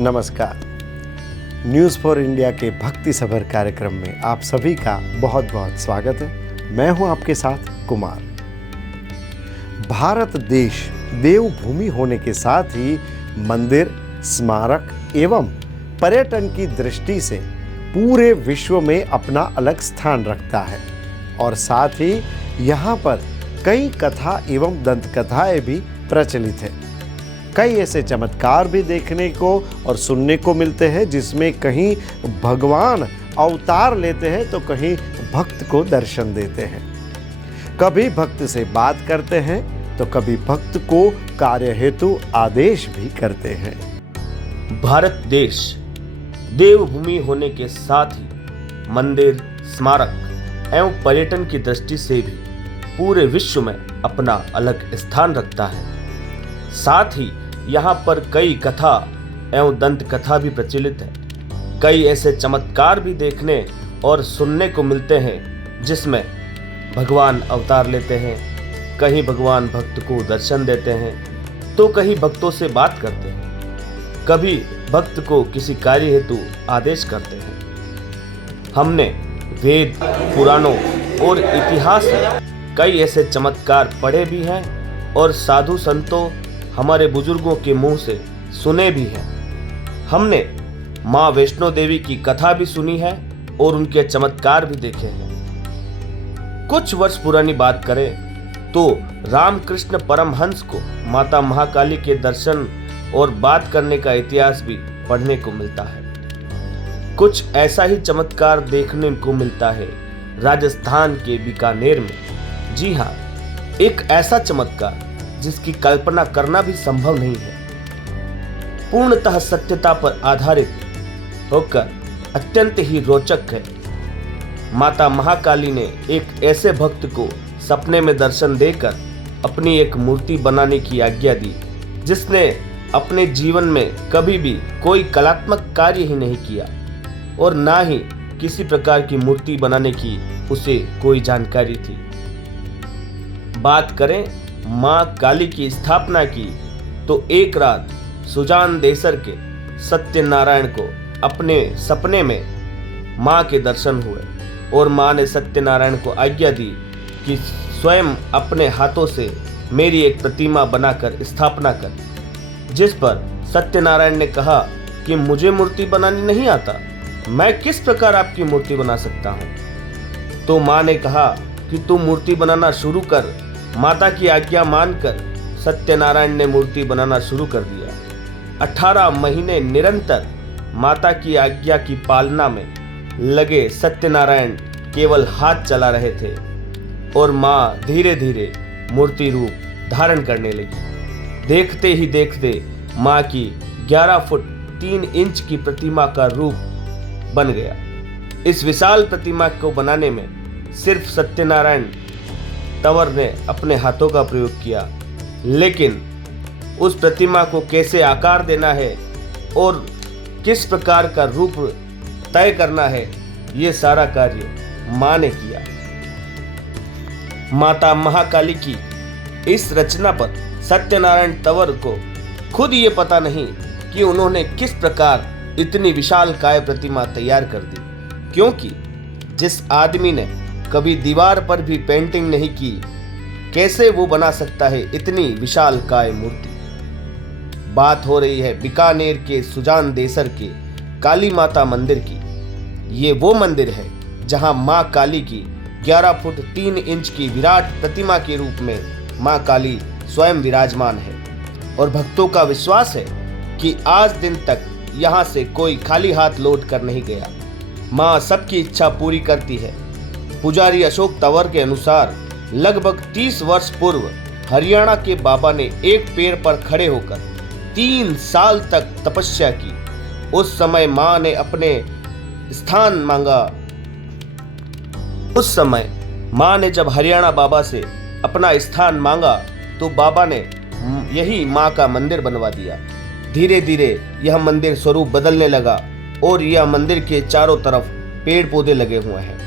नमस्कार। News for India के भक्ति सभर कार्यक्रम में आप सभी का बहुत बहुत स्वागत है। मैं हूं आपके साथ कुमार। भारत देश देवभूमि होने के साथ ही मंदिर, स्मारक एवं पर्यटन की दृष्टि से पूरे विश्व में अपना अलग स्थान रखता है और साथ ही यहाँ पर कई कथा एवं दंत कथाएं भी प्रचलित हैं। कई ऐसे चमत्कार भी देखने को और सुनने को मिलते हैं जिसमें कहीं भगवान अवतार लेते हैं तो कहीं भक्त को दर्शन देते हैं। कभी भक्त से बात करते हैं तो कभी भक्त को कार्य हेतु आदेश भी करते हैं। भारत देश देवभूमि होने के साथ ही मंदिर, स्मारक एवं पर्यटन की दृष्टि से भी पूरे विश्व में अपना अलग स्थान रखता है। साथ ही यहाँ पर कई कथा एवं दंत कथा भी प्रचलित है। कई ऐसे चमत्कार भी देखने और सुनने को मिलते हैं जिसमें भगवान अवतार लेते हैं, कहीं भगवान भक्त को दर्शन देते हैं तो कहीं भक्तों से बात करते हैं, कभी भक्त को किसी कार्य हेतु आदेश करते हैं। हमने वेद, पुराणों और इतिहास में कई ऐसे चमत्कार पढ़े भी हैं और साधु संतों, हमारे बुजुर्गों के मुंह से सुने भी हैं। हमने माँ वैष्णो देवी की कथा भी सुनी है और उनके चमत्कार भी देखे हैं। कुछ वर्ष पुरानी बात करें तो रामकृष्ण परमहंस को माता महाकाली के दर्शन और बात करने का इतिहास भी पढ़ने को मिलता है। कुछ ऐसा ही चमत्कार देखने को मिलता है राजस्थान के बीकानेर में। जी हाँ, एक ऐसा चमत्कार जिसकी कल्पना करना भी संभव नहीं है, पूर्णतः सत्यता पर आधारित होकर अत्यंत ही रोचक है। माता महाकाली ने एक ऐसे भक्त को सपने में दर्शन देकर अपनी एक मूर्ति बनाने की आज्ञा दी जिसने अपने जीवन में कभी भी कोई कलात्मक कार्य ही नहीं किया और ना ही किसी प्रकार की मूर्ति बनाने की उसे कोई जानकारी थी। बात करें माँ काली की स्थापना की तो एक रात सुजान देसर के सत्यनारायण को अपने सपने में माँ के दर्शन हुए और माँ ने सत्यनारायण को आज्ञा दी कि स्वयं अपने हाथों से मेरी एक प्रतिमा बनाकर स्थापना कर। जिस पर सत्यनारायण ने कहा कि मुझे मूर्ति बनानी नहीं आता, मैं किस प्रकार आपकी मूर्ति बना सकता हूँ। तो माँ ने कहा कि तू मूर्ति बनाना शुरू कर। माता की आज्ञा मानकर सत्यनारायण ने मूर्ति बनाना शुरू कर दिया। 18 महीने निरंतर माता की आज्ञा की पालना में लगे सत्यनारायण केवल हाथ चला रहे थे और माँ धीरे धीरे मूर्ति रूप धारण करने लगी। देखते ही देखते माँ की 11 फुट 3 इंच की प्रतिमा का रूप बन गया। इस विशाल प्रतिमा को बनाने में सिर्फ सत्यनारायण तंवर ने अपने हाथों का प्रयोग किया, लेकिन उस प्रतिमा को कैसे आकार देना है और किस प्रकार का रूप तय करना है, ये सारा कार्य माँ ने किया। माता महाकाली की इस रचना पर सत्यनारायण तंवर को खुद ये पता नहीं कि उन्होंने किस प्रकार इतनी विशाल काय प्रतिमा तैयार कर दी, क्योंकि जिस आदमी ने कभी दीवार पर भी पेंटिंग नहीं की, कैसे वो बना सकता है इतनी विशाल काय मूर्ति। बात हो रही है बीकानेर के सुजान देसर के काली माता मंदिर की। ये वो मंदिर है जहां मां काली की 11 फुट 3 इंच की विराट प्रतिमा के रूप में मां काली स्वयं विराजमान है और भक्तों का विश्वास है कि आज दिन तक यहां से कोई खाली हाथ लौट कर नहीं गया। मां सबकी इच्छा पूरी करती है। पुजारी अशोक तंवर के अनुसार लगभग 30 वर्ष पूर्व हरियाणा के बाबा ने एक पेड़ पर खड़े होकर 3 साल तक तपस्या की। उस समय मां ने अपने स्थान मांगा। उस समय मां ने जब हरियाणा बाबा से अपना स्थान मांगा तो बाबा ने यही मां का मंदिर बनवा दिया। धीरे धीरे यह मंदिर स्वरूप बदलने लगा और यह मंदिर के चारों तरफ पेड़ पौधे लगे हुए हैं,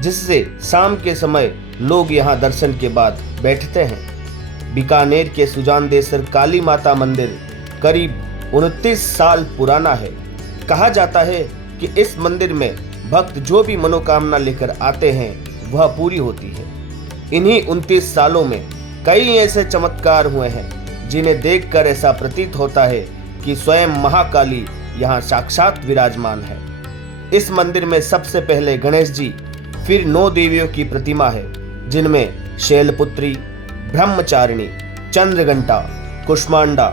जिससे शाम के समय लोग यहाँ दर्शन के बाद बैठते हैं। बीकानेर के सुजान देसर काली माता मंदिर करीब 29 साल पुराना है। कहा जाता है कि इस मंदिर में भक्त जो भी मनोकामना लेकर आते हैं वह पूरी होती है। इन्हीं 29 सालों में कई ऐसे चमत्कार हुए हैं जिन्हें देखकर ऐसा प्रतीत होता है कि स्वयं महाकाली यहाँ साक्षात विराजमान है। इस मंदिर में सबसे पहले गणेश जी, फिर 9 देवियों की प्रतिमा है जिनमें शैलपुत्री, ब्रह्मचारिणी, चंद्रघंटा, कुष्मांडा,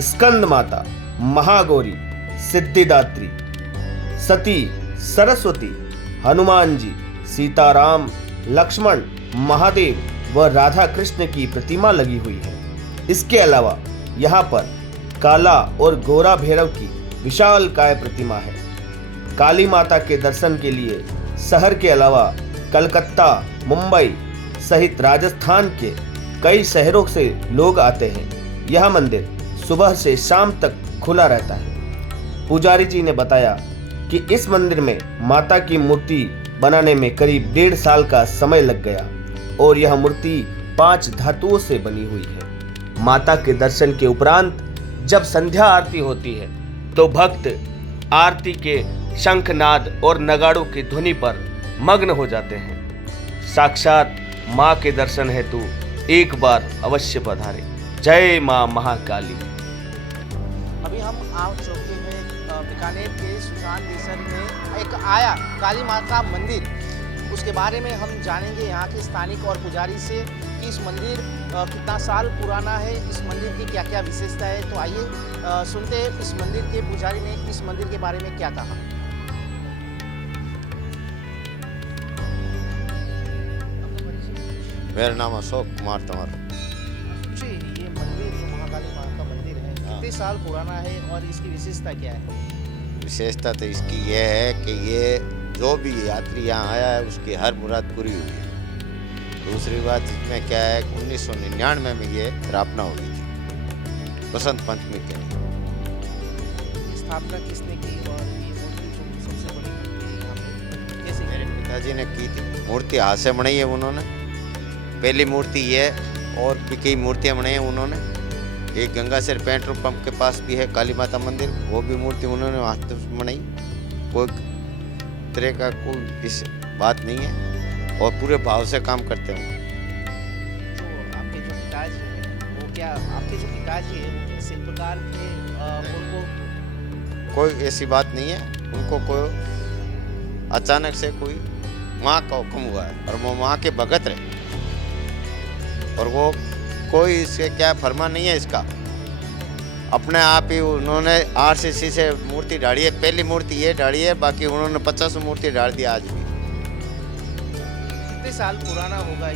स्कंद माता, महागौरी, सिद्धिदात्री, सती, सरस्वती, हनुमान जी, सीताराम, लक्ष्मण, महादेव व राधा कृष्ण की प्रतिमा लगी हुई है। इसके अलावा यहाँ पर काला और गोरा भैरव की विशालकाय प्रतिमा है। काली माता के दर्शन के लिए शहर के अलावा कलकत्ता, मुंबई सहित राजस्थान के कई शहरों से लोग आते हैं। यह मंदिर सुबह से शाम तक खुला रहता है। पुजारी जी ने बताया कि इस मंदिर में माता की मूर्ति बनाने में करीब 1.5 साल का समय लग गया और यह मूर्ति 5 धातुओं से बनी हुई है। माता के दर्शन के उपरांत जब संध्या आरती होती है तो भक्त आरती के शंखनाद और नगाड़ों की ध्वनि पर मग्न हो जाते हैं। साक्षात माँ के दर्शन हेतु एक बार अवश्य पधारे। जय माँ महाकाली। अभी हम आम चौकी में बीकानेर के सुजान देसर में एक आया काली माँ का मंदिर, उसके बारे में हम जानेंगे यहाँ के स्थानिक और पुजारी से कि इस मंदिर कितना साल पुराना है, इस मंदिर की क्या क्या विशेषता है। तो आइए सुनते हैं इस मंदिर के पुजारी ने इस मंदिर के बारे में क्या कहा। मेरा नाम अशोक कुमार तंवर। जी, ये मंदिर जो महाकाली माँ का मंदिर है कितने साल पुराना है और इसकी विशेषता क्या है? विशेषता तो इसकी यह है कि ये जो भी यात्री यहाँ आया है उसकी हर मुराद पूरी हुई है। दूसरी बात इसमें क्या है, 1999 में ये स्थापना हुई थी बसंत पंचमी के लिए। स्थापना किसने की और ये मूर्ति जो सबसे बड़ी मूर्ति है यहाँ पे कैसे? मेरे पिताजी ने की थी। मूर्ति हाथ से बनाई है उन्होंने, पहली मूर्ति ये, और भी कई मूर्तियाँ बनाई हैं उन्होंने। एक गंगासर पेट्रोल पंप के पास भी है काली माता मंदिर, वो भी मूर्ति उन्होंने हाथ से बनाई। कोई तरह का कोई इस बात नहीं है और पूरे भाव से काम करते हैं। जो आपके जो पिताजी हैं वो क्या आपके जो पिताजी हैं शिल्पकार थे, उनको कोई ऐसी बात नहीं है, उनको कोई अचानक से कोई माँ का हुक्म हुआ है और वो माँ के भगत रहे और वो कोई इसके क्या फरमा नहीं है इसका, अपने आप ही उन्होंने आरसीसी से मूर्ति डाली है। पहली मूर्ति ये डाली है, बाकी उन्होंने 50 मूर्ति डाल दी। आज भी कितने साल पुराना होगा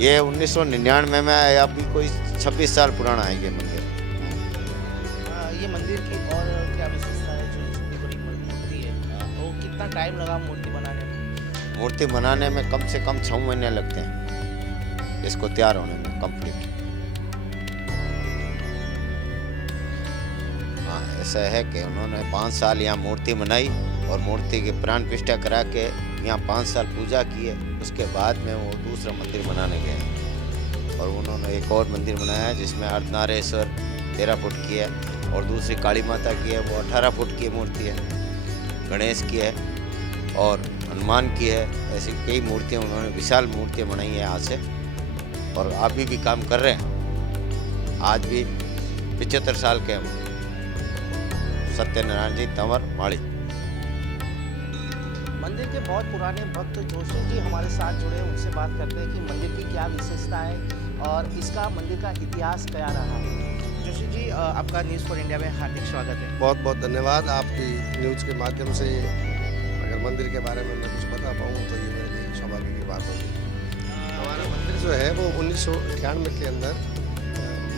ये 1999 में आया, अभी कोई 26 साल पुराना है ये मंदिर। ये मंदिर की और क्या विशेषता है जो इतनी बड़ी मूर्ति है? तो कितना टाइम लगा मूर्ति बनाने में? मूर्ति बनाने में कम से कम 6 महीने लगते हैं इसको तैयार होने में कंप्लीट। हाँ, ऐसा है कि उन्होंने 5 साल यहाँ मूर्ति बनाई और मूर्ति की प्राण प्रतिष्ठा करा के यहाँ 5 साल पूजा की है। उसके बाद में वो दूसरा मंदिर बनाने गए हैं और उन्होंने एक और मंदिर बनाया है जिसमें अर्धनारेश्वर 13 फुट की है और दूसरी काली माता की है, वो 18 फुट की मूर्ति है, गणेश की है और हनुमान की है। ऐसी कई मूर्तियाँ उन्होंने विशाल मूर्तियाँ बनाई हैं यहाँ से और अभी भी काम कर रहे हैं। आज भी 75 साल के हैं सत्यनारायण जी तंवर माड़ी। मंदिर के बहुत पुराने भक्त जोशी जी हमारे साथ जुड़े, उनसे बात करते हैं कि मंदिर की क्या विशेषता है और इसका मंदिर का इतिहास क्या रहा है। जोशी जी, आपका न्यूज़ फॉर इंडिया में हार्दिक स्वागत है। बहुत बहुत धन्यवाद। आपकी न्यूज़ के माध्यम से अगर मंदिर के बारे में मैं कुछ बता पाऊँ तो ये मेरे लिए सौभाग्य की बात होगी। हमारा मंदिर जो है वो 1998 के अंदर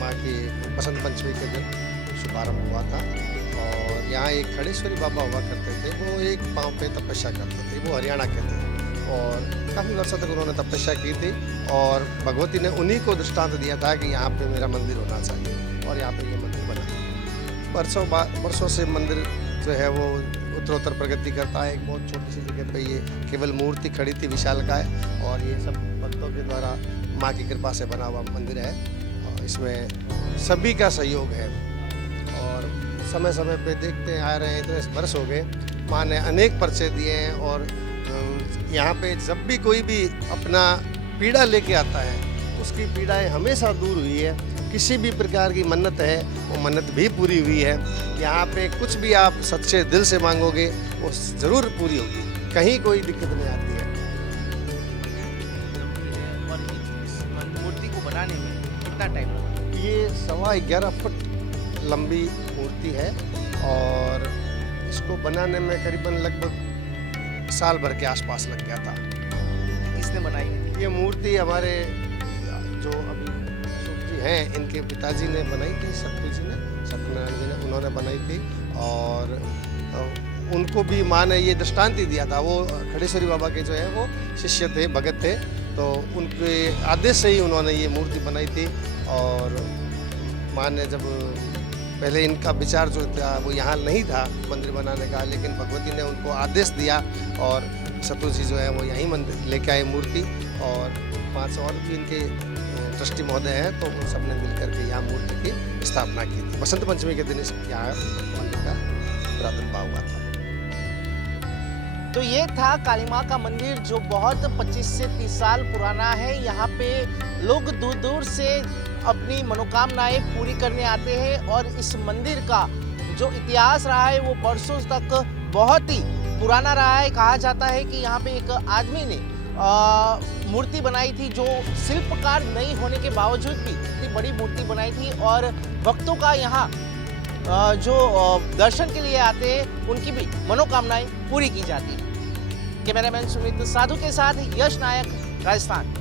माँ की बसंत पंचमी के दिन शुभारम्भ हुआ था और यहाँ एक खड़ेश्वरी बाबा हुआ करते थे। वो एक पाँव पे तपस्या करते थे, वो हरियाणा के थे और काफ़ी वर्षों तक उन्होंने तपस्या की थी और भगवती ने उन्हीं को दृष्टांत दिया था कि यहाँ पे मेरा मंदिर होना चाहिए और यहाँ पे ये मंदिर बना। वर्षों से मंदिर जो है वो उत्तरोत्तर प्रगति करता है। एक बहुत छोटी सी जगह पे ये केवल मूर्ति खड़ी थी विशालकाय और ये सब भक्तों के द्वारा माँ की कृपा से बना हुआ मंदिर है और इसमें सभी का सहयोग है और समय समय पे देखते आ रहे हैं, इतने वर्ष हो गए। माँ ने अनेक पर्चे दिए हैं और यहाँ पे जब भी कोई भी अपना पीड़ा लेके आता है उसकी पीड़ाएं हमेशा दूर हुई है। किसी भी प्रकार की मन्नत है वो मन्नत भी पूरी हुई है। यहाँ पे कुछ भी आप सच्चे दिल से मांगोगे वो ज़रूर पूरी होगी, कहीं कोई दिक्कत नहीं आती है। और इस मूर्ति को बनाने में कितना टाइम लगा? ये 11.25 फुट लंबी मूर्ति है और इसको बनाने में करीबन लगभग साल भर के आसपास लग गया था। किसने बनाई थी? ये मूर्ति हमारे जो अभी अशोक जी हैं इनके पिताजी ने बनाई थी, सतपु जी ने, सत्यनारायण जी ने, उन्होंने बनाई थी। और उनको भी माँ ने ये दृष्टांत ही दिया था। वो खड़ेश्वरी बाबा के जो है वो शिष्य थे, भगत थे, तो उनके आदेश से ही उन्होंने ये मूर्ति बनाई थी। और माँ ने जब पहले इनका विचार जो था वो यहाँ नहीं था मंदिर बनाने का, लेकिन भगवती ने उनको आदेश दिया और सतु जी जो है वो यहीं मंदिर लेके आए मूर्ति। और 5 और भी इनके ट्रस्टी महोदय हैं, तो उन सब ने मिलकर के यहाँ मूर्ति की स्थापना की थी। बसंत पंचमी के दिन यहाँ मंदिर का प्रादुर्भाव हुआ था। तो ये था काली माँ का मंदिर जो बहुत 25 से 30 साल पुराना है। यहाँ पे लोग दूर दूर से अपनी मनोकामनाएं पूरी करने आते हैं और इस मंदिर का जो इतिहास रहा है वो बरसों तक बहुत ही पुराना रहा है। कहा जाता है कि यहाँ पे एक आदमी ने मूर्ति बनाई थी जो शिल्पकार नहीं होने के बावजूद भी इतनी बड़ी मूर्ति बनाई थी और भक्तों का यहाँ जो दर्शन के लिए आते हैं उनकी भी मनोकामनाएं पूरी की जाती है। कैमरामैन सुमित साधु के साथ यश नायक, राजस्थान।